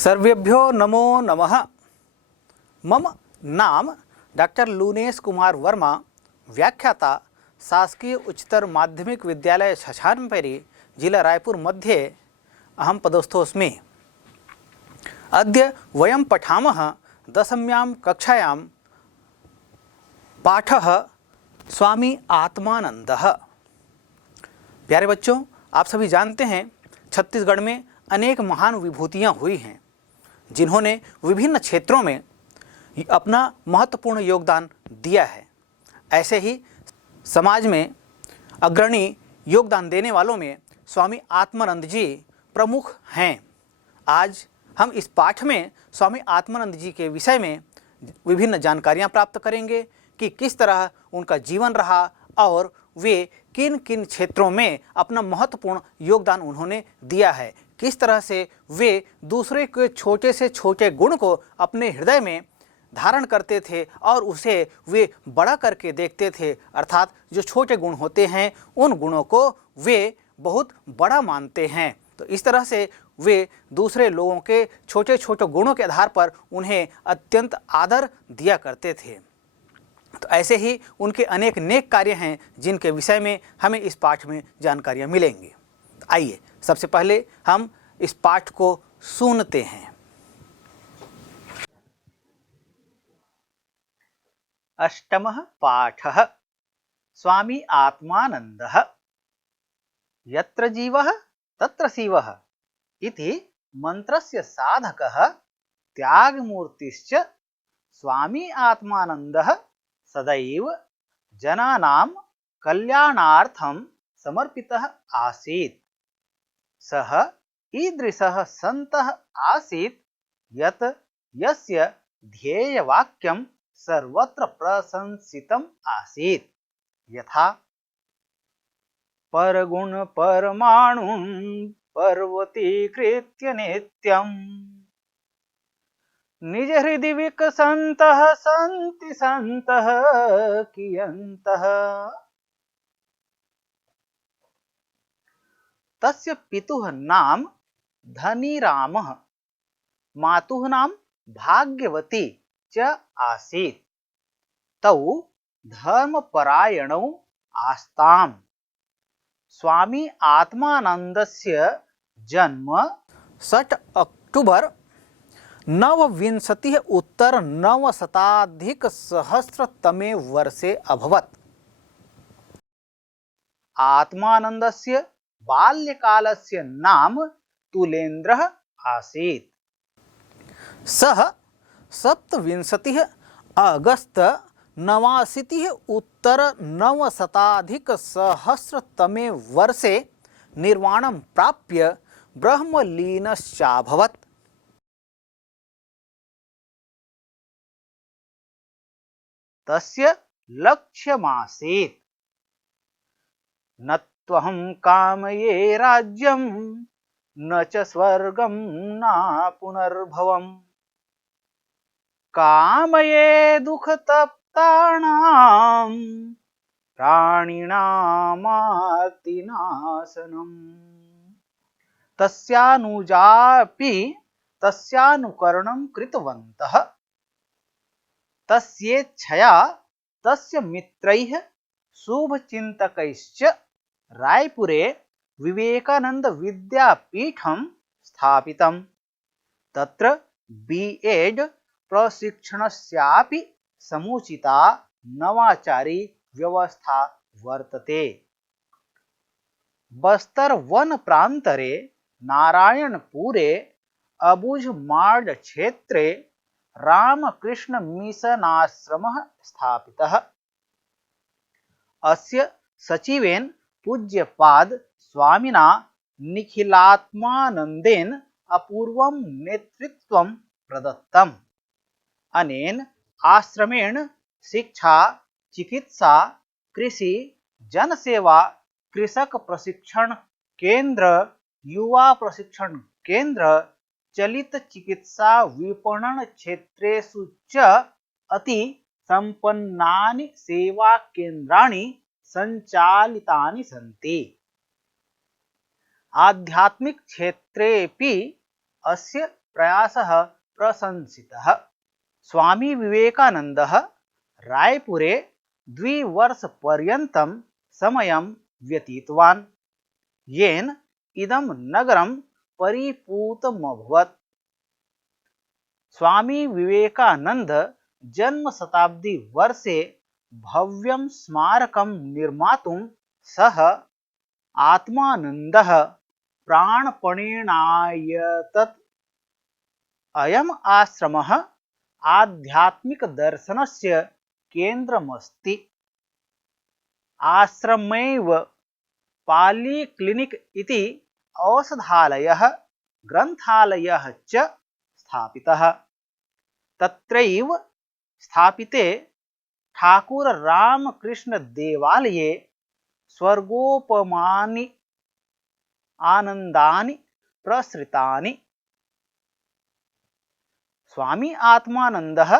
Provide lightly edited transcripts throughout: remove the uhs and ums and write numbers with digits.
सर्वेभ्यो नमो नमः। मम नाम डॉक्टर लूनेश कुमार वर्मा, व्याख्याता, शासकीय उच्चतर माध्यमिक विद्यालय छछानपेरी, जिला रायपुर मध्ये अहं पदस्थोऽस्मि। अद्य वयं पठामः 10वीं कक्षायां पाठः स्वामी आत्मानंदः। प्यारे बच्चों, आप सभी जानते हैं छत्तीसगढ़ में अनेक महान विभूतियाँ हुई हैं जिन्होंने विभिन्न क्षेत्रों में अपना महत्वपूर्ण योगदान दिया है। ऐसे ही समाज में अग्रणी योगदान देने वालों में स्वामी आत्मानंद जी प्रमुख हैं। आज हम इस पाठ में स्वामी आत्मानंद जी के विषय में विभिन्न जानकारियां प्राप्त करेंगे कि किस तरह उनका जीवन रहा और वे किन किन क्षेत्रों में अपना महत्वपूर्ण योगदान उन्होंने दिया है, किस तरह से वे दूसरे के छोटे से छोटे गुण को अपने हृदय में धारण करते थे और उसे वे बड़ा करके देखते थे। अर्थात जो छोटे गुण होते हैं उन गुणों को वे बहुत बड़ा मानते हैं। तो इस तरह से वे दूसरे लोगों के छोटे छोटे गुणों के आधार पर उन्हें अत्यंत आदर दिया करते थे। तो ऐसे ही उनके अनेक नेक कार्य हैं जिनके विषय में हमें इस पाठ में जानकारियाँ मिलेंगी। आइए सबसे पहले हम इस पाठ को सुनते हैं। अष्टमः पाठः स्वामी आत्मानन्दः। यत्र जीवः तत्र शिवः इति मंत्रस्य साधकः त्यागमूर्तिश्च स्वामी आत्मानन्दः सदैव जनानां कल्याणार्थं समर्पितः आसीत्। सः ईदृशः सन्तः आसीत् यत् यस्य ध्येयवाक्यं सर्वत्र प्रशंसितम् आसीत्। यथा परगुण परमाणुं पर्वतीकृत्य नित्यम् निज हृदि विकसन्तः सन्ति सन्तः कियन्तः। तस्य पितुः नाम धनीरामः, मातुः नाम भाग्यवती च आसीत्। तौ धर्मपरायणौ आस्ताम्। स्वामी आत्मानन्दस्य जन्म 6 अक्टूबर 19 उत्तर 900 वर्षे अभवत्। आत्मानन्दस्य बाल्यकालस्य नाम तुलेन्द्रः आसीत्। सः 27 अगस्त 89 उत्तर 900 वर्षे निर्वाणं प्राप्य ब्रह्मलीनश्चाभवत्। तस्य लक्ष्यमासीत् न त्वहं कामये राज्यं न च स्वर्गं न पुनर्भवम् कामये दुःखतप्तानां प्राणिनामार्तिनाशनम्। तस्यानुजापि तस्यानुकरणं कृतवन्तः। तस्येच्छया तस्य मित्रैः शुभचिन्तकैश्च रायपुरे विवेकानंद विद्यापीठं स्थापितम्। तत्र B.Ed प्रशिक्षणस्यापि समुचिता नवाचारी व्यवस्था वर्तते। बस्तर वन प्रान्तरे नारायणपुरे अबुझमाड़ क्षेत्रे रामकृष्ण मिशनाश्रमः स्थापितः। अस्य सचिवेन पूज्यपाद स्वामिना निखिलात्मानन्देन अपूर्वं नेतृत्वं प्रदत्तम्। अनेन आश्रमेण शिक्षा, चिकित्सा, कृषि, जनसेवा, कृषक प्रशिक्षण केंद्र, युवा प्रशिक्षण केंद्र, चलित चिकित्सा विपणन क्षेत्रेषु च अति संपन्नानि सेवा केंद्राणि संचालितानि सन्ति। आध्यात्मिक क्षेत्रेपि अस्य प्रयासः प्रशंसितः। स्वामी विवेकानन्दः रायपुरे 2 वर्षपर्यन्तं समयं व्यतीतवान्, येन इदं नगरं परिपूतमभवत्। स्वामी विवेकानन्द जन्मशताब्दी वर्षे भव्यं स्मारकं निर्मातुं सः आत्मानन्दः प्राणपणेनायतत। अयम् आश्रमः आध्यात्मिकदर्शनस्य केन्द्रमस्ति। आश्रमेव पालिक्लिनिक इति औषधालयः, ग्रन्थालयः च स्थापितः। तत्रैव स्थापिते ठाकुर रामकृष्ण देवालये स्वर्गोपमानि आनन्दानि प्रसृतानि। स्वामी आत्मानन्दः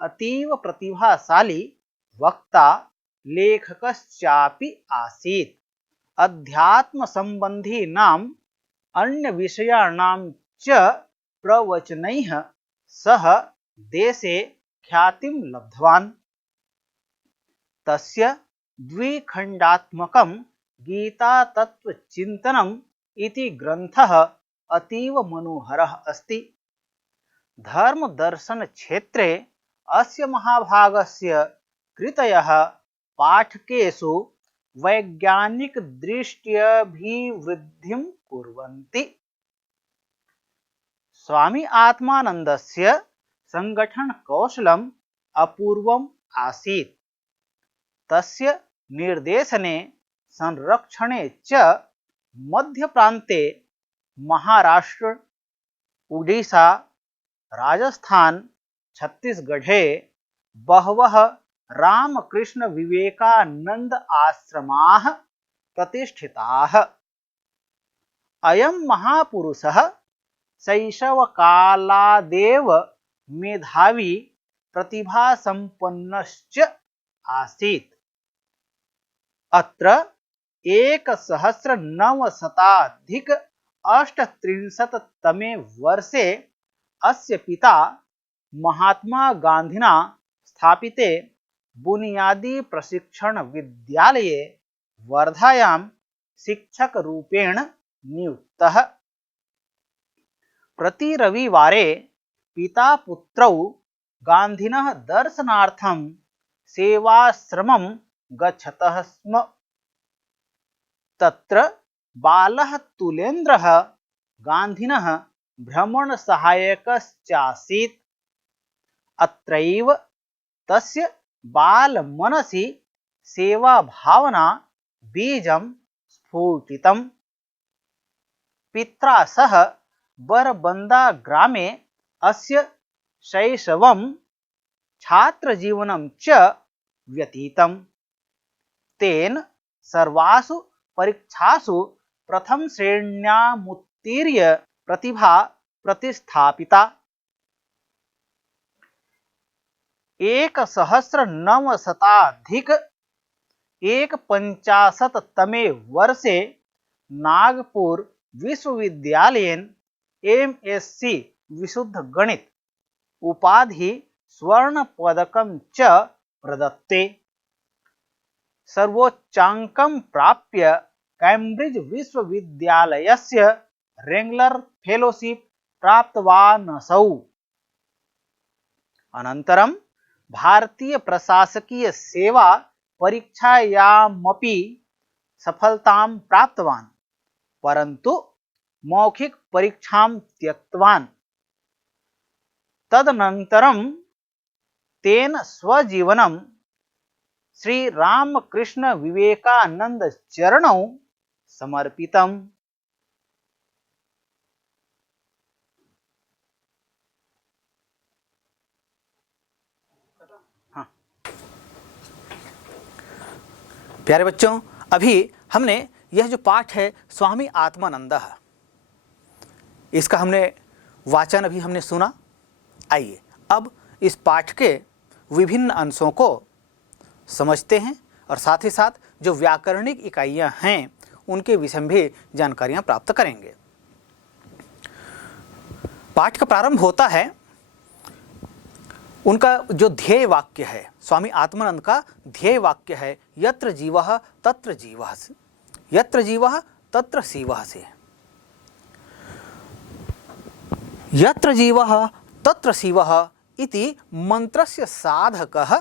अतीव प्रतिभाशाली वक्ता लेखकश्चापि आसीत्। अध्यात्म सम्बन्धीनाम् अन्य विषयाणां च प्रवचनैः सह देशे ख्यातिं लब्धवान्। तस्य 2-खण्डात्मकं गीतातत्त्वचिन्तनम् इति ग्रन्थः अतीव मनोहरः अस्ति। धर्मदर्शन क्षेत्रे अस्य महाभागस्य कृतयः पाठकेषु वैज्ञानिकदृष्ट्यभिवृद्धिं कुर्वन्ति। स्वामी आत्मानन्दस्य संगठनकौशलम् अपूर्वम् आसीत्। तस्य निर्देशने संरक्षणे च मध्यप्रान्ते महाराष्ट्र, ओडिशा, राजस्थान, छत्तीसगढ़े बहवः रामकृष्ण विवेकानन्द आश्रमाः प्रतिष्ठिताः। अयं महापुरुषः शैशवकालादेव मेधावी प्रतिभासम्पन्नश्च आसीत्। अत्र 1938 वर्षे अस्य पिता महात्मा गान्धिना स्थापिते बुनियादी प्रशिक्षण विद्यालये वर्धायां शिक्षकरूपेण नियुक्तः। प्रति रविवारे पिता पुत्रौ गान्धिनः दर्शनार्थं सेवाश्रमं गच्छतः स्म। तत्र बालः तुलेन्द्रः गान्धिनः भ्रमणसहायकश्चासीत्। अत्रैव तस्य बालमनसि सेवाभावना बीजं स्फुटितम्। पित्रा सह बरबन्दा ग्रामे अस्य शैशवं छात्रजीवनं च व्यतीतम्। तेन सर्वासु परीक्षासु प्रथमश्रेण्यामुत्तीर्य प्रतिभा प्रतिस्थापिता। 1951 वर्षे नागपुर विश्वविद्यालयेन MSc विशुद्ध गणित उपाधि स्वर्णपदकं च प्रदत्ते। सर्वोच्चाङ्कं प्राप्य कैम्ब्रिड्ज विश्वविद्यालयस्य रेग्युलर फेलोशिप प्राप्तवानसौ। अनन्तरं भारतीय प्रशासकीय सेवा परीक्षायामपि सफलतां प्राप्तवान्, परन्तु मौखिक परीक्षां त्यक्तवान्। तदनन्तरं तेन स्वजीवनं श्री रामकृष्ण विवेकानंद चरणौ समर्पितम्। प्यारे बच्चों, अभी हमने यह जो पाठ है स्वामी आत्मानंद, इसका हमने वाचन अभी हमने सुना। आइए अब इस पाठ के विभिन्न अंशों को समझते हैं और साथ ही साथ जो व्याकरणिक इकाइयां हैं उनके विषय में भी जानकारियां प्राप्त करेंगे। पाठ का प्रारंभ होता है, उनका जो ध्येय वाक्य है, स्वामी आत्मानंद का ध्येय वाक्य है, यत्र जीवः तत्र जीवः से, यत्र जीवः तत्र शिवः से। यत्र जीवः तत्र शिवः इति मंत्रस्य साधकः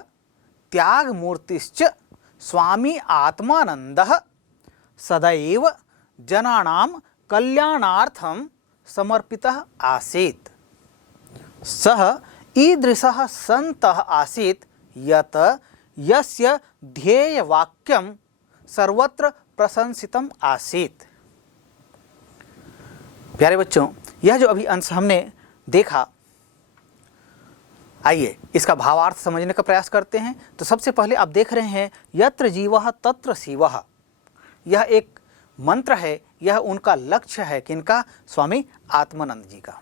त्यागमूर्तिश्च स्वामी आत्मानन्दः सदैव जनानां कल्याणार्थं समर्पितः आसीत्। सः ईदृशः सन्तः आसीत् यत् यस्य ध्येयवाक्यं सर्वत्र प्रशंसितम् आसीत्। प्यारे बच्चों, यह जो अभी अंश हमने देखा, आइए इसका भावार्थ समझने का प्रयास करते हैं। तो सबसे पहले आप देख रहे हैं यत्र जीवः तत्र शिवः, यह एक मंत्र है, यह उनका लक्ष्य है, किनका? स्वामी आत्मानंद जी का।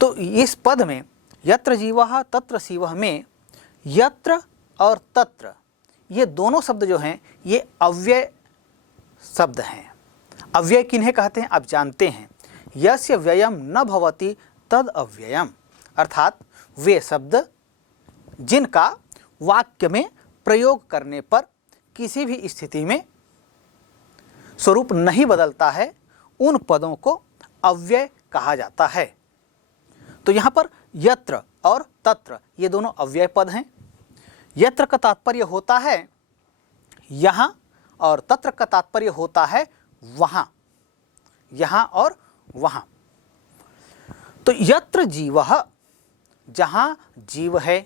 तो इस पद में यत्र जीवः तत्र शिवः में यत्र और तत्र ये दोनों शब्द जो हैं ये अव्यय शब्द हैं। अव्यय किन्हें कहते हैं आप जानते हैं, यस्य व्ययम न भवति तद अव्ययम, अर्थात वे शब्द जिनका वाक्य में प्रयोग करने पर किसी भी स्थिति में स्वरूप नहीं बदलता है, उन पदों को अव्यय कहा जाता है। तो यहाँ पर यत्र और तत्र ये दोनों अव्यय पद हैं। यत्र का तात्पर्य होता है यहाँ और तत्र का तात्पर्य होता है वहाँ, यहाँ और वहाँ। तो यत्र जीवः जहाँ जीव है,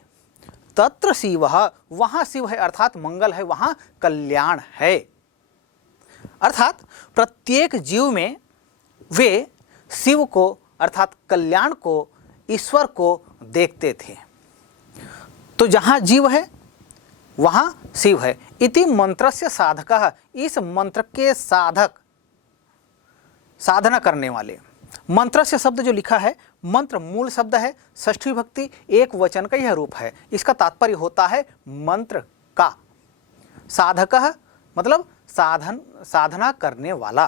तत्र शिवः वहाँ शिव है, अर्थात मंगल है, वहाँ कल्याण है। अर्थात प्रत्येक जीव में वे शिव को अर्थात कल्याण को, ईश्वर को देखते थे। तो जहाँ जीव है वहाँ शिव है। इति मंत्रस्य साधकः, इस मंत्र के साधक, साधना करने वाले। मंत्र से शब्द जो लिखा है, मंत्र मूल शब्द है, षष्ठी विभक्ति एक वचन का यह रूप है। इसका तात्पर्य होता है मंत्र का। साधकः मतलब साधना करने वाला।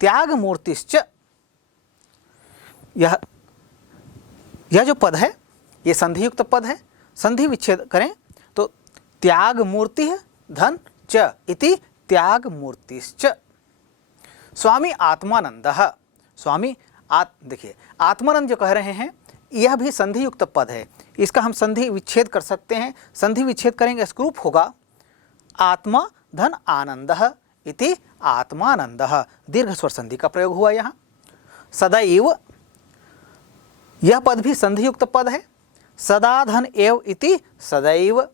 त्याग मूर्तिश्च, यह जो पद है ये संधियुक्त पद है। संधि विच्छेद करें तो त्याग मूर्ति धन च इति त्याग मूर्तिश्च। स्वामी आत्मानंदः, देखिए आत्मानंद जो कह रहे हैं यह भी संधियुक्त पद है। इसका हम संधि विच्छेद कर सकते हैं। संधि विच्छेद करेंगे इसका रूप होगा आत्मा धन आनंदः इति आत्मानंदः। दीर्घ स्वर संधि का प्रयोग हुआ यहाँ। सदैव, यह पद भी संधियुक्त पद है। सदा धन एव इति सदैव,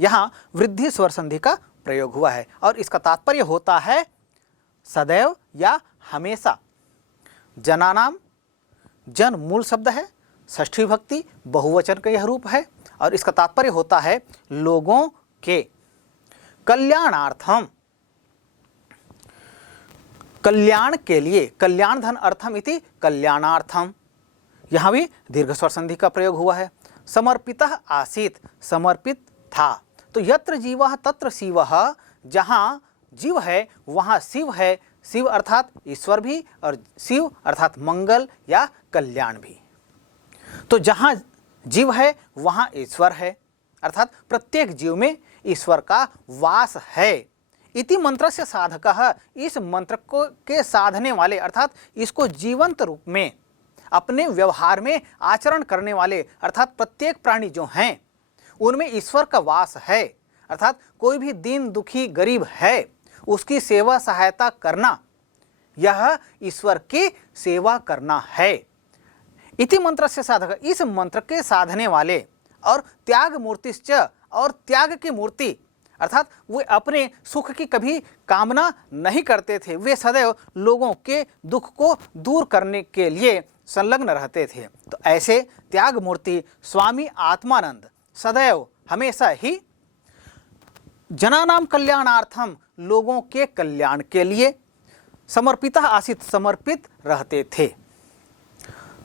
यहाँ वृद्धि स्वर संधि का प्रयोग हुआ है और इसका तात्पर्य होता है सदैव या हमेशा। जनानाम, जन मूल शब्द है, षष्ठी विभक्ति बहुवचन का यह रूप है और इसका तात्पर्य होता है लोगों के कल्याणार्थम, कल्याण के लिए। कल्याण धन अर्थम इति कल्याणार्थम, यहाँ भी दीर्घ स्वर संधि का प्रयोग हुआ है। समर्पितः आसीत, समर्पित था। तो यत्र जीवः तत्र शिवः, जहाँ जीव है वहाँ शिव है। शिव अर्थात ईश्वर भी और शिव अर्थात मंगल या कल्याण भी। तो जहाँ जीव है वहाँ ईश्वर है, अर्थात प्रत्येक जीव में ईश्वर का वास है। इति मंत्र से साधकः, इस मंत्र को के साधने वाले अर्थात इसको जीवंत रूप में अपने व्यवहार में आचरण करने वाले, अर्थात प्रत्येक प्राणी जो हैं उनमें ईश्वर का वास है। अर्थात कोई भी दीन दुखी गरीब है उसकी सेवा सहायता करना, यह ईश्वर की सेवा करना है। इति मंत्र से साधक, इस मंत्र के साधने वाले। और त्याग मूर्तिश्च, और त्याग की मूर्ति अर्थात वे अपने सुख की कभी कामना नहीं करते थे। वे सदैव लोगों के दुख को दूर करने के लिए संलग्न रहते थे। तो ऐसे त्याग मूर्ति स्वामी आत्मानंद सदैव हमेशा ही जनानाम कल्याणार्थम, लोगों के कल्याण के लिए समर्पितः आसीत, समर्पित रहते थे।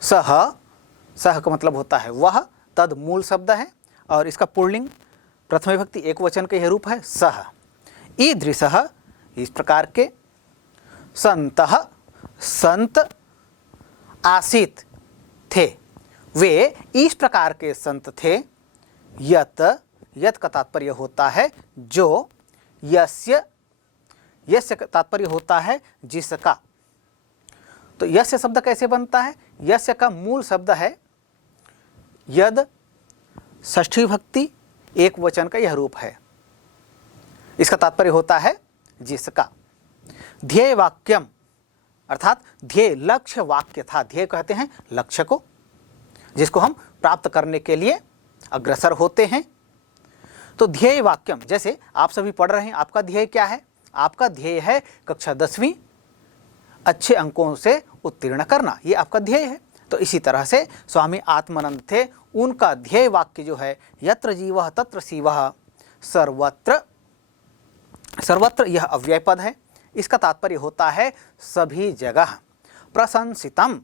सह का मतलब होता है वह, तद मूल शब्द है और इसका पुल्लिंग प्रथम विभक्ति एक वचन का यह रूप है सह। ईदृशः, इस प्रकार के। संतः, संत। आसीत थे। वे इस प्रकार के संत थे। यत यत का तात्पर्य होता है जो, यस्य यस्य का तात्पर्य होता है जिसका। तो यस्य शब्द कैसे बनता है? यस्य का मूल शब्द है यद, षष्ठी विभक्ति एक वचन का यह रूप है। इसका तात्पर्य होता है जिसका। ध्येय वाक्यम अर्थात ध्येय लक्ष्य वाक्य था। ध्येय कहते हैं लक्ष्य को, जिसको हम प्राप्त करने के लिए अग्रसर होते हैं। तो ध्येय वाक्यम, जैसे आप सभी पढ़ रहे हैं, आपका ध्येय क्या है? आपका ध्येय है कक्षा 10वीं अच्छे अंकों से उत्तीर्ण करना, ये आपका ध्येय है। तो इसी तरह से स्वामी आत्मानंद थे, उनका ध्येय वाक्य जो है यत्र जीवः तत्र शिवः, सर्वत्र। सर्वत्र यह अव्यय पद है। इसका तात्पर्य होता है सभी जगह। प्रशंसितम,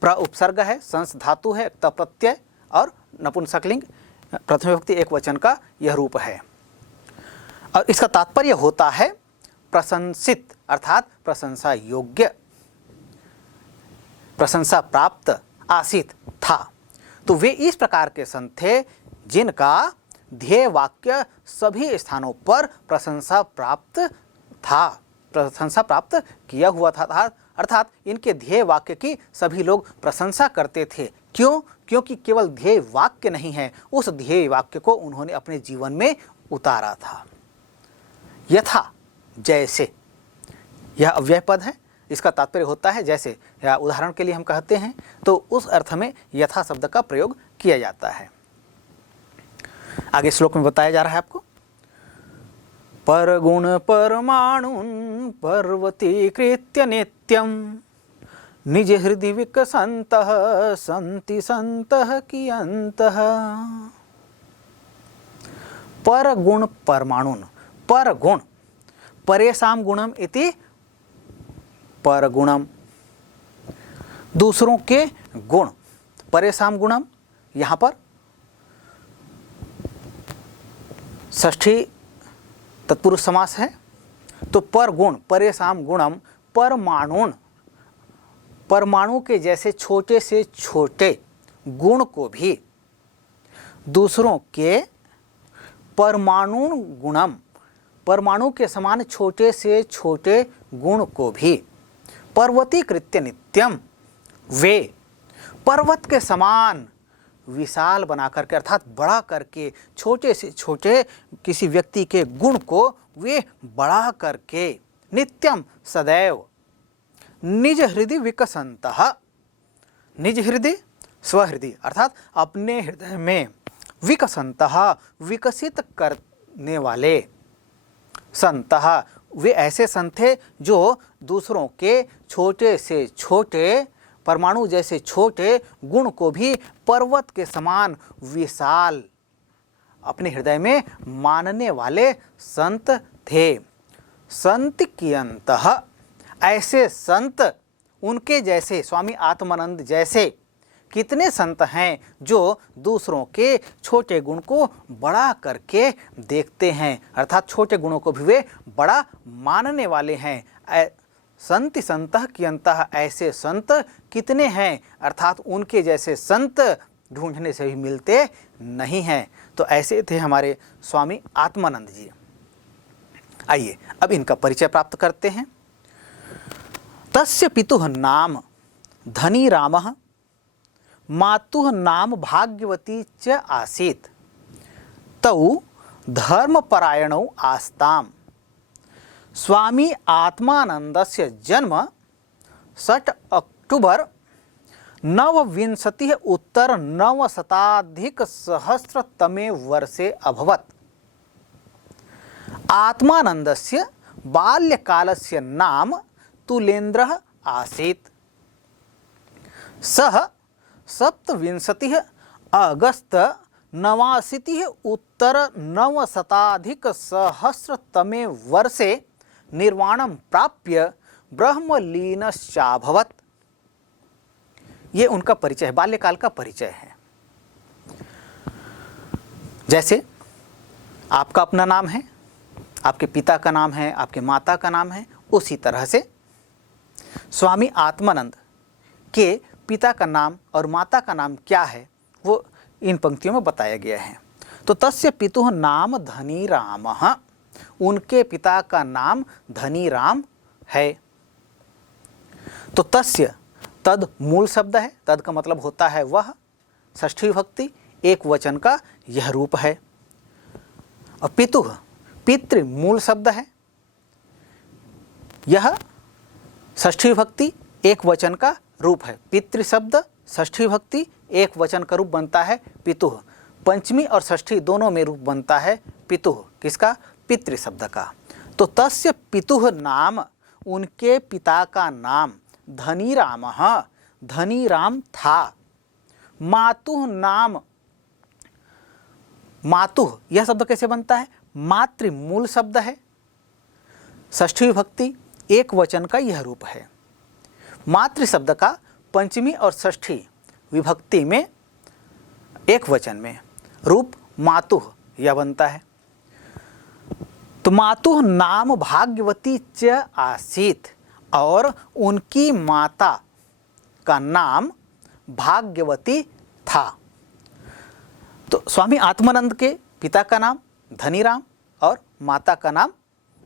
प्र उपसर्ग है, संस धातु है, त प्रत्यय और नपुंसकलिंग प्रथम विभक्ति एक वचन का यह रूप है। और इसका तात्पर्य होता है प्रशंसित अर्थात प्रशंसा योग्य, प्रशंसा प्राप्त, आसीत था। तो वे इस प्रकार के संत थे जिनका ध्येय वाक्य सभी स्थानों पर प्रशंसा प्राप्त था, प्रशंसा प्राप्त किया हुआ था। अर्थात इनके ध्येय वाक्य की सभी लोग प्रशंसा करते थे। क्यों? क्योंकि केवल ध्येय वाक्य नहीं है, उस ध्येय वाक्य को उन्होंने अपने जीवन में उतारा था। यथा, जैसे, यह अव्यय पद है। इसका तात्पर्य होता है जैसे, या उदाहरण के लिए हम कहते हैं तो उस अर्थ में यथा शब्द का प्रयोग किया जाता है। आगे श्लोक में बताया जा रहा है आपको, परगुण परमाणुन पर्वतीकृत्य नित्यम निज हृदि विकसन्तः सन्ति सन्तः कियन्तः। परगुण परमाणुन, परगुण परेषां गुणम इति परगुणम, दूसरों के गुण। परेषां गुणम यहाँ पर षष्ठी तत्पुरुष समास है। तो पर गुण, परेषां गुणम, परमाणुन, परमाणु के जैसे छोटे से छोटे गुण को भी, दूसरों के परमाणु गुणम, परमाणु के समान छोटे से छोटे गुण को भी, पर्वतीकृत्य नित्यम, वे पर्वत के समान विशाल बना करके अर्थात बड़ा करके, छोटे से छोटे किसी व्यक्ति के गुण को वे बड़ा करके, नित्यम सदैव, निज हृदय विकसन्तः, निज हृदय स्वहृदय अर्थात अपने हृदय में, विकसन्तः विकसित करने वाले, संतः वे ऐसे संत थे जो दूसरों के छोटे से छोटे, परमाणु जैसे छोटे गुण को भी पर्वत के समान विशाल अपने हृदय में मानने वाले संत थे। संत कियन्तः, ऐसे संत, उनके जैसे स्वामी आत्मानंद जैसे कितने संत हैं जो दूसरों के छोटे गुण को बड़ा करके देखते हैं, अर्थात छोटे गुणों को भी वे बड़ा मानने वाले हैं। संति संतः कियन्तः, ऐसे संत कितने हैं, अर्थात उनके जैसे संत ढूंढने से भी मिलते नहीं हैं। तो ऐसे थे हमारे स्वामी आत्मानंद जी। आइए अब इनका परिचय प्राप्त करते हैं। तस्य पितुः नाम धनी रामः, मातुः नाम भाग्यवती च आसीत्, तौ धर्मपरायणौ आस्ताम्। स्वामी आत्मानन्दस्य जन्म 6 अक्टूबर 19 उत्तर 900 वर्षे अभवत्। आत्मानन्दस्य बाल्यकालस्य नाम तुलेन्द्रः आसीत्। सः 27 अगस्त 89 उत्तर 900 वर्षे निर्वाणं प्राप्य ब्रह्मलीनश्चाभवत्। ये उनका परिचय है, बाल्यकाल का परिचय है। जैसे आपका अपना नाम है, आपके पिता का नाम है, आपके माता का नाम है, उसी तरह से स्वामी आत्मानंद के पिता का नाम और माता का नाम क्या है वो इन पंक्तियों में बताया गया है। तो तस्य पितुः नाम धनीरामः, उनके पिता का नाम धनीराम है। तो तस्य, तद मूल शब्द है, तद का मतलब होता है वह, षष्ठी विभक्ति एक वचन का यह रूप है। और पितुः, पितृ मूल शब्द है, यह षष्ठी विभक्ति एक वचन का रूप है। पितृ शब्द षष्ठी विभक्ति एक वचन का रूप बनता है पितुः। पंचमी और षष्ठी दोनों में रूप बनता है पितुः, किसका? पितृ शब्द का। तो तस्य पितुः नाम, उनके पिता का नाम धनीरामः, धनीराम था। मातुः नाम, मातुः यह शब्द कैसे बनता है? मातृ मूल शब्द है, षष्ठी विभक्ति एक वचन का यह रूप है। मातृ शब्द का पंचमी और षष्ठी विभक्ति में एक वचन में रूप मातुः यह बनता है। तो मातुः नाम भाग्यवती च आसीत, और उनकी माता का नाम भाग्यवती था। तो स्वामी आत्मानंद के पिता का नाम धनीराम और माता का नाम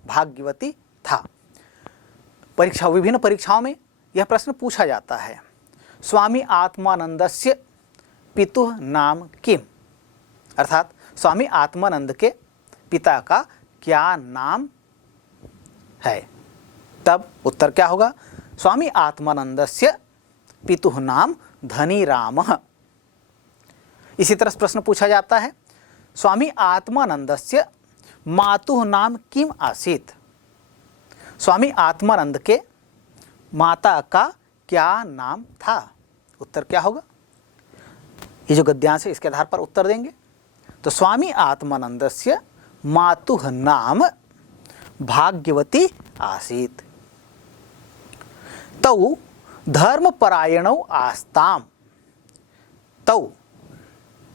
भाग्यवती था। विभिन्न परीक्षाओं में यह प्रश्न पूछा जाता है, स्वामी आत्मानंदस्य पितुः नाम किम, अर्थात स्वामी आत्मानंद के पिता का क्या नाम है। तब उत्तर क्या होगा? स्वामी आत्मानंदस्य पितुः नाम धनीरामः। इसी तरह प्रश्न पूछा जाता है, स्वामी आत्मानंदस्य मातुः नाम किम आसीत, स्वामी आत्मानंद के माता का क्या नाम था। उत्तर क्या होगा? ये जो गद्यांश है इसके आधार पर उत्तर देंगे। तो स्वामी आत्मानंदस्य मातुः नाम भाग्यवती आसीत। तौ धर्मपरायणौ आस्ताम, तौ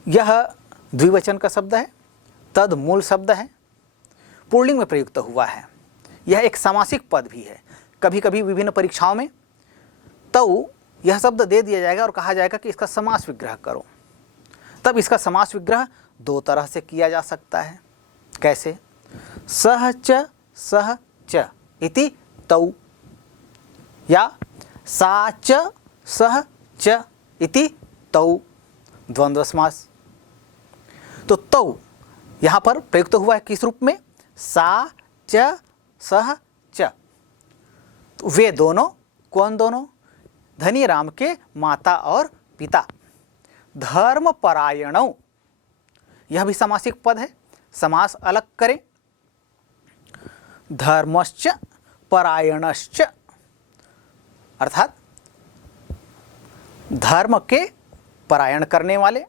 यह द्विवचन का शब्द है, तद मूल शब्द है, पुल्लिंग में प्रयुक्त हुआ है। यह एक समासिक पद भी है। कभी कभी विभिन्न परीक्षाओं में तौ यह शब्द दे दिया जाएगा और कहा जाएगा कि इसका समास विग्रह करो। तब इसका समास विग्रह दो तरह से किया जा सकता है। कैसे? सह च इति तौ, या सा च सह च इति तौ, द्वंद्व समास। तो तौ यहाँ पर प्रयुक्त हुआ है किस रूप में? सा च सह च। तो वे दोनों, कौन दोनों? धनीराम के माता और पिता। धर्मपरायणौ, यह भी समासिक पद है, समास अलग करें। धर्मश्च परायणश्च, अर्थात धर्म के परायण करने वाले,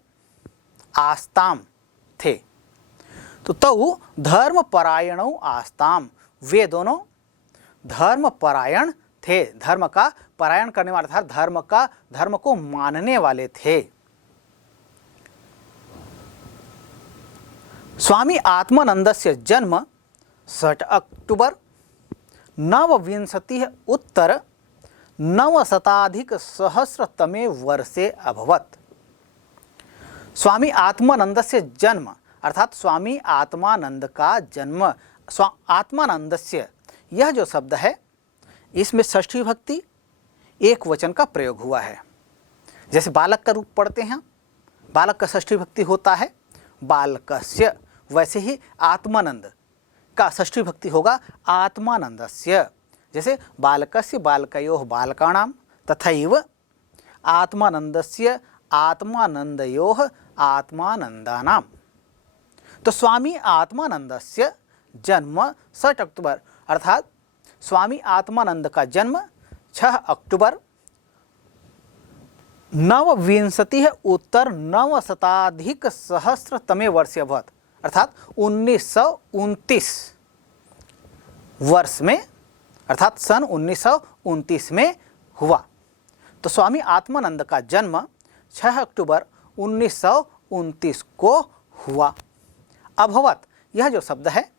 आस्ताम थे। तो तौ धर्म परायणौ आस्ताम, वे दोनों धर्म परायण थे, धर्म का परायण करने वाले, अर्थात धर्म को मानने वाले थे। स्वामी आत्मानंदस्य जन्म 6 अक्टूबर 19 उत्तर 900 वर्षे अभवत्। स्वामी आत्मानंदस्य जन्म, अर्थात स्वामी आत्मानंद का जन्म, आत्मानंदस्य यह जो शब्द है इसमें षष्ठी विभक्ति एक वचन का प्रयोग हुआ है। जैसे बालक का रूप पढ़ते हैं, बालक का षष्ठी विभक्ति होता है बालकस्य, वैसे ही आत्मानंद का षष्ठी विभक्ति होगा आत्मानंदस्य। जैसे बालकस्य बालकयोः बालकानां, तथैव आत्मानंदस्य आत्मानंदयोः आत्मानंदानां। तो स्वामी आत्मानंदस्य जन्म 6 अक्टूबर, अर्थात स्वामी आत्मानंद का जन्म 6 अक्टूबर 19 उत्तर 900 वर्षे अभवत्, अर्थात 1929 वर्ष में, अर्थात सन 1929 में हुआ। तो स्वामी आत्मानंद का जन्म 6 अक्टूबर 1929 को हुआ। अभवत, यह जो शब्द है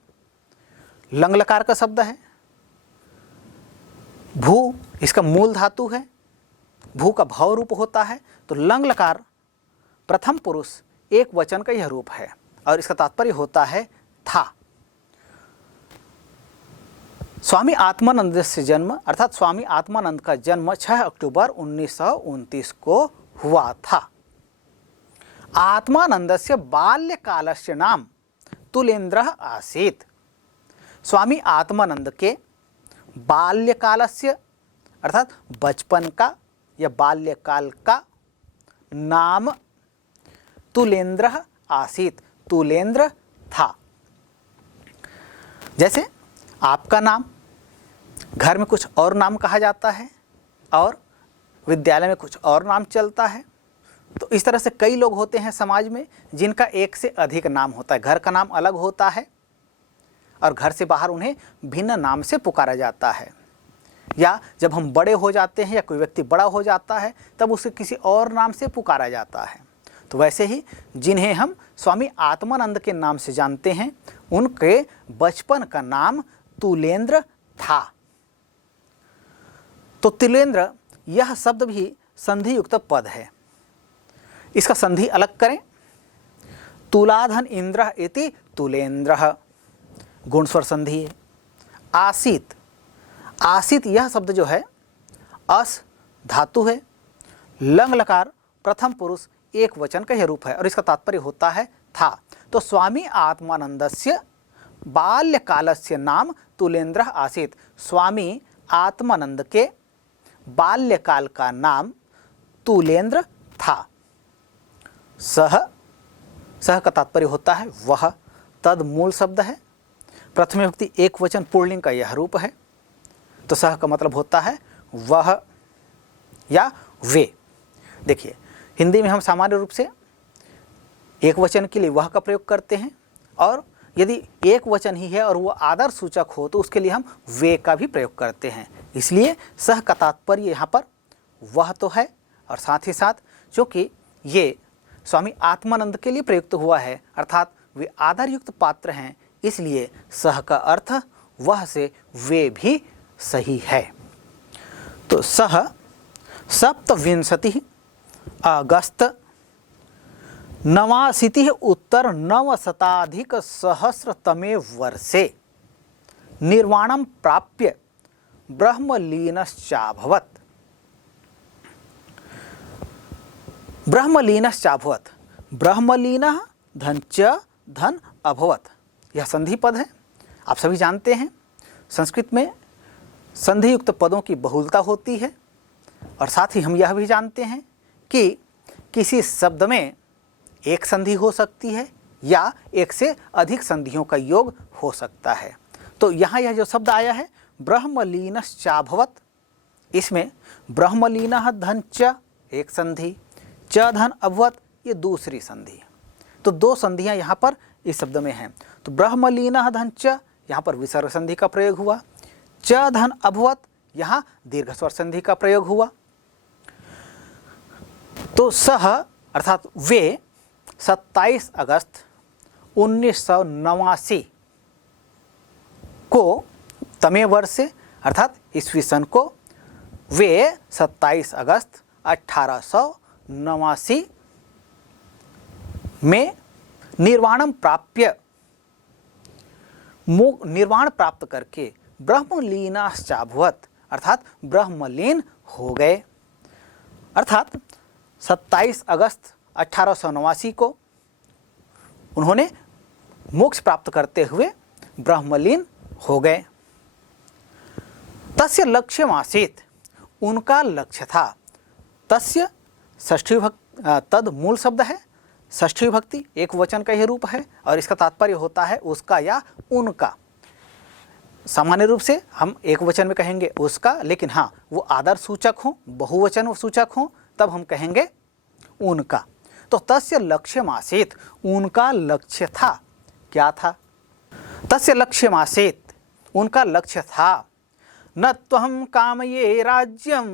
लंग लकार का शब्द है। भू इसका मूल धातु है, भू का भाव रूप होता है, तो लंग लकार प्रथम पुरुष एक वचन का यह रूप है और इसका तात्पर्य होता है था। स्वामी आत्मानंद से जन्म अर्थात स्वामी आत्मानंद का जन्म 6 अक्टूबर 1929 को हुआ था। आत्मानंदस्य बाल्यकालस्य नाम तुलेन्द्रः आसीत्। स्वामी आत्मानंद के बाल्यकालस्य अर्थात बचपन का या बाल्यकाल का नाम तुलेन्द्रः आसीत्, तुलेन्द्र था। जैसे आपका नाम घर में कुछ और नाम कहा जाता है और विद्यालय में कुछ और नाम चलता है, तो इस तरह से कई लोग होते हैं समाज में जिनका एक से अधिक नाम होता है। घर का नाम अलग होता है और घर से बाहर उन्हें भिन्न नाम से पुकारा जाता है, या जब हम बड़े हो जाते हैं या कोई व्यक्ति बड़ा हो जाता है तब उसे किसी और नाम से पुकारा जाता है। तो वैसे ही जिन्हें हम स्वामी आत्मानंद के नाम से जानते हैं उनके बचपन का नाम तुलेन्द्र था। तो तुलेन्द्र यह शब्द भी संधि युक्त पद है। इसका संधि अलग करें, तुलाधन इंद्र इति तुलेन्द्रः, गुण स्वर संधि है। आसीत, आसीत यह शब्द जो है अस धातु है, लंग लकार प्रथम पुरुष एक वचन का यह रूप है और इसका तात्पर्य होता है था। तो स्वामी आत्मानंदस्य बाल्यकालस्य नाम तुलेन्द्रः आसीत्। स्वामी आत्मानंद के बाल्यकाल का नाम तुलेन्द्र था। सह, सह का तात्पर्य होता है वह, तद मूल शब्द है, प्रथम विभक्ति एक वचन पुल्लिंग का यह रूप है, तो सह का मतलब होता है वह या वे। देखिए हिंदी में हम सामान्य रूप से एक वचन के लिए वह का प्रयोग करते हैं और यदि एक वचन ही है और वह आदर सूचक हो तो उसके लिए हम वे का भी प्रयोग करते हैं। इसलिए सह का तात्पर्य यहाँ पर वह तो है और साथ ही साथ क्योंकि ये स्वामी आत्मानंद के लिए प्रयुक्त हुआ है अर्थात वे आदर युक्त पात्र हैं, इसलिए सह का अर्थ वह से वे भी सही है। तो सह 27 अगस्त 89 उत्तर 900 वर्षे निर्वाणं प्राप्य ब्रह्मलीनश्चाभवत्। ब्रह्मलीनश्चाभवत्, ब्रह्मलीनः धन च धन अभवत्, यह संधि पद है। आप सभी जानते हैं संस्कृत में संधि युक्त पदों की बहुलता होती है और साथ ही हम यह भी जानते हैं कि किसी शब्द में एक संधि हो सकती है या एक से अधिक संधियों का योग हो सकता है। तो यहाँ यह जो शब्द आया है ब्रह्मलीनश्चाभवत्, इसमें ब्रह्मलीनः धन च एक संधि, च धन अभवत् ये दूसरी संधि। तो दो संधियाँ यहाँ पर इस शब्द में हैं। तो ब्रह्मलीनः धन च यहाँ पर विसर्ग संधि का प्रयोग हुआ, च धन अभवत् यहाँ दीर्घ स्वर संधि का प्रयोग हुआ। तो सह अर्थात वे 27 अगस्त 1989 को तमे वर्ष से अर्थात ईस्वी सन को वे 27 अगस्त 1889 में निर्वाणम प्राप्य निर्वाण प्राप्त करके ब्रह्मलीनाश्चाभवत् अर्थात ब्रह्मलीन हो गए। अर्थात 27 अगस्त 1889 को उन्होंने मोक्ष प्राप्त करते हुए ब्रह्मलीन हो गए। तस्य लक्ष्यम आसीत्, उनका लक्ष्य था। तस्य षष्ठी तद मूल शब्द है, षष्ठी विभक्ति एक वचन का यह रूप है और इसका तात्पर्य होता है उसका या उनका। सामान्य रूप से हम एक वचन में कहेंगे उसका, लेकिन हाँ वो आदर सूचक हो, बहुवचन सूचक हो तब हम कहेंगे उनका। तो तस्य लक्ष्यम आसीत्, उनका लक्ष्य था। क्या था? तस्य लक्ष्यम आसीत्, उनका लक्ष्य था न त्वहं कामये राज्यं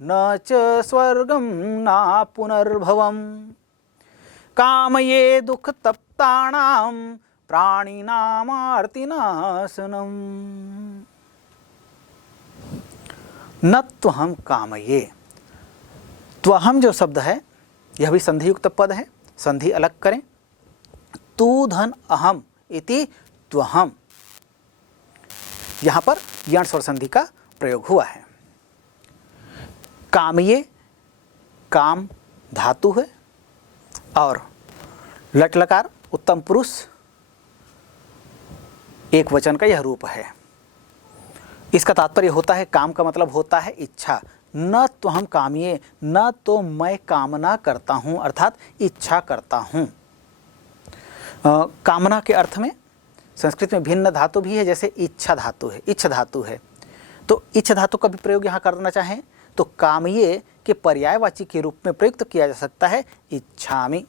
न च स्वर्गं न पुनर्भवं कामये दुख तप्तानां प्राणिनामार्तिनाशनम्। न त्वहं कामये, त्वहम जो शब्द है यह भी संधियुक्त पद है, संधि अलग करें। तू धन अहम इति त्वहम, यहाँ पर यण स्वर संधि का प्रयोग हुआ है। कामये काम धातु है और लट लकार उत्तम पुरुष एक वचन का यह रूप है। इसका तात्पर्य होता है, काम का मतलब होता है इच्छा। न तो हम कामिये, न तो मैं कामना करता हूँ, अर्थात इच्छा करता हूँ। कामना के अर्थ में संस्कृत में भिन्न धातु भी है, जैसे इच्छा धातु है, इच्छ धातु है। तो इच्छ धातु का भी प्रयोग यहाँ करना चाहें तो कामये के पर्यायवाची के रूप में प्रयुक्त किया जा सकता है इच्छामि।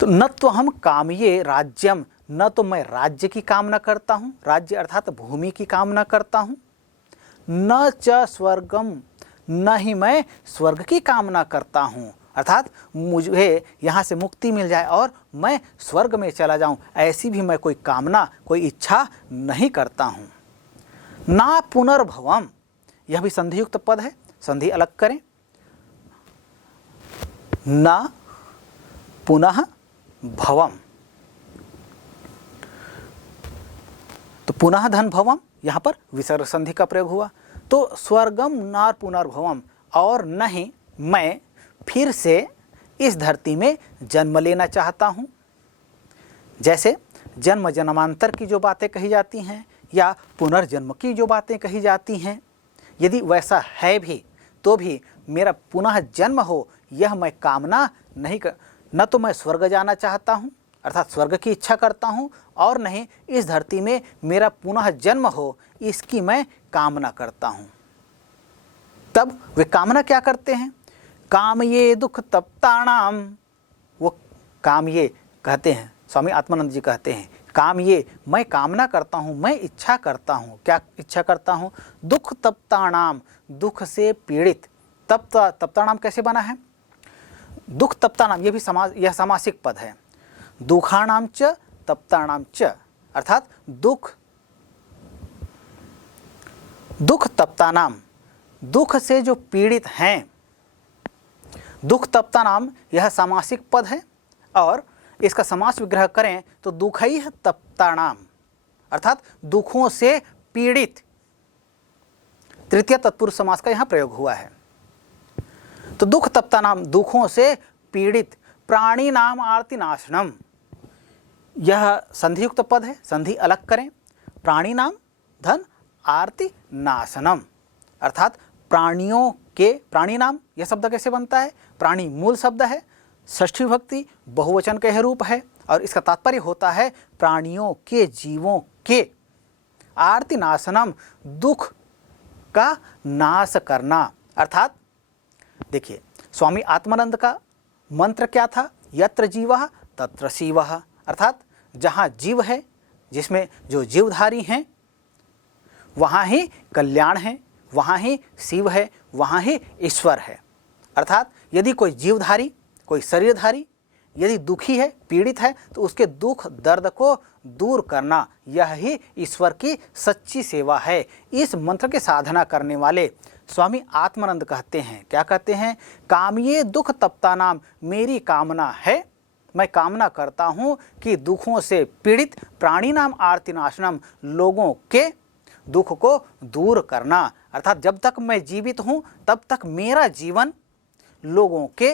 तो न तो हम कामये राज्यम, न तो मैं राज्य की कामना करता हूँ, राज्य अर्थात भूमि की कामना करता हूँ। न च स्वर्गम, न ही मैं स्वर्ग की कामना करता हूँ, अर्थात मुझे यहाँ से मुक्ति मिल जाए और मैं स्वर्ग में चला जाऊँ, ऐसी भी मैं कोई कामना, कोई इच्छा नहीं करता हूँ। ना पुनर्भवम, यह भी संधियुक्त पद है, संधि अलग करें। ना पुनः भवम, तो पुनः धन भवम, यहाँ पर विसर्ग संधि का प्रयोग हुआ। तो स्वर्गम न पुनर्भवम, और नहीं मैं फिर से इस धरती में जन्म लेना चाहता हूँ। जैसे जन्म जन्मांतर की जो बातें कही जाती हैं या पुनर्जन्म की जो बातें कही जाती हैं, यदि वैसा है भी तो भी मेरा पुनः जन्म हो यह मैं कामना नहीं कर, न तो मैं स्वर्ग जाना चाहता हूँ अर्थात स्वर्ग की इच्छा करता हूँ, और नहीं इस धरती में मेरा पुनः जन्म हो इसकी मैं कामना करता हूँ। तब वे कामना क्या करते हैं? काम ये दुख तप्ताणाम, वो काम ये कहते हैं, स्वामी आत्मानंद जी कहते हैं काम ये मैं कामना करता हूँ, मैं इच्छा करता हूँ। क्या इच्छा करता हूँ? दुख तप्ताणाम, दुख से पीड़ित। तप्ताणाम कैसे बना है? दुख तप्ताणाम, ये भी यह समासिक पद है। दुखाणाम च तप्ताणाम च, अर्थात दुख तप्तानाम, दुख से जो पीड़ित हैं। दुख तप्तानाम यह समासिक पद है और इसका समास विग्रह करें तो दुखैः तप्तानाम, अर्थात दुखों से पीड़ित। तृतीय तत्पुरुष समास का यहाँ प्रयोग हुआ है। तो दुख तप्तानाम, दुखों से पीड़ित। प्राणी नाम आर्ति नाशनम, यह संधियुक्त पद है, संधि अलग करें। प्राणी नाम धन आर्ति नाशनम, अर्थात प्राणियों के, प्राणी नाम यह शब्द कैसे बनता है? प्राणी मूल शब्द है, षष्ठी विभक्ति बहुवचन का यह रूप है और इसका तात्पर्य होता है प्राणियों के, जीवों के। आर्ति नाशनम, दुख का नाश करना। अर्थात देखिए, स्वामी आत्मानंद का मंत्र क्या था? यत्र जीवः तत्र शिवः, अर्थात जहाँ जीव है, जिसमें जो जीवधारी हैं, वहाँ ही कल्याण है, वहाँ ही शिव है, वहाँ ही ईश्वर है। अर्थात यदि कोई जीवधारी, कोई शरीरधारी यदि दुखी है, पीड़ित है, तो उसके दुख दर्द को दूर करना यह ही ईश्वर की सच्ची सेवा है। इस मंत्र की साधना करने वाले स्वामी आत्मानंद कहते हैं, क्या कहते हैं? कामिये दुख तप्तानाम, मेरी कामना है, मैं कामना करता हूँ कि दुखों से पीड़ित प्राणी नाम आर्ति नाशनम, लोगों के दुख को दूर करना। अर्थात जब तक मैं जीवित हूँ तब तक मेरा जीवन लोगों के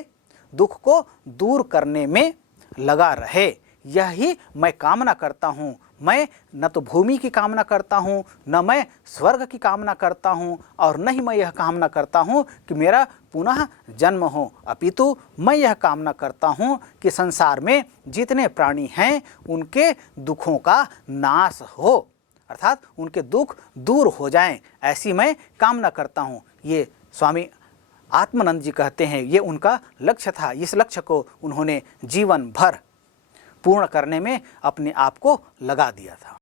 दुख को दूर करने में लगा रहे, यही मैं कामना करता हूँ। मैं न तो भूमि की कामना करता हूँ, न मैं स्वर्ग की कामना करता हूँ, और न ही मैं यह कामना करता हूँ कि मेरा पुनः जन्म हो, अपितु मैं यह कामना करता हूँ कि संसार में जितने प्राणी हैं उनके दुखों का नाश हो, अर्थात उनके दुख दूर हो जाएं, ऐसी मैं कामना करता हूँ। ये स्वामी आत्मानंद जी कहते हैं, ये उनका लक्ष्य था। इस लक्ष्य को उन्होंने जीवन भर पूर्ण करने में अपने आप को लगा दिया था।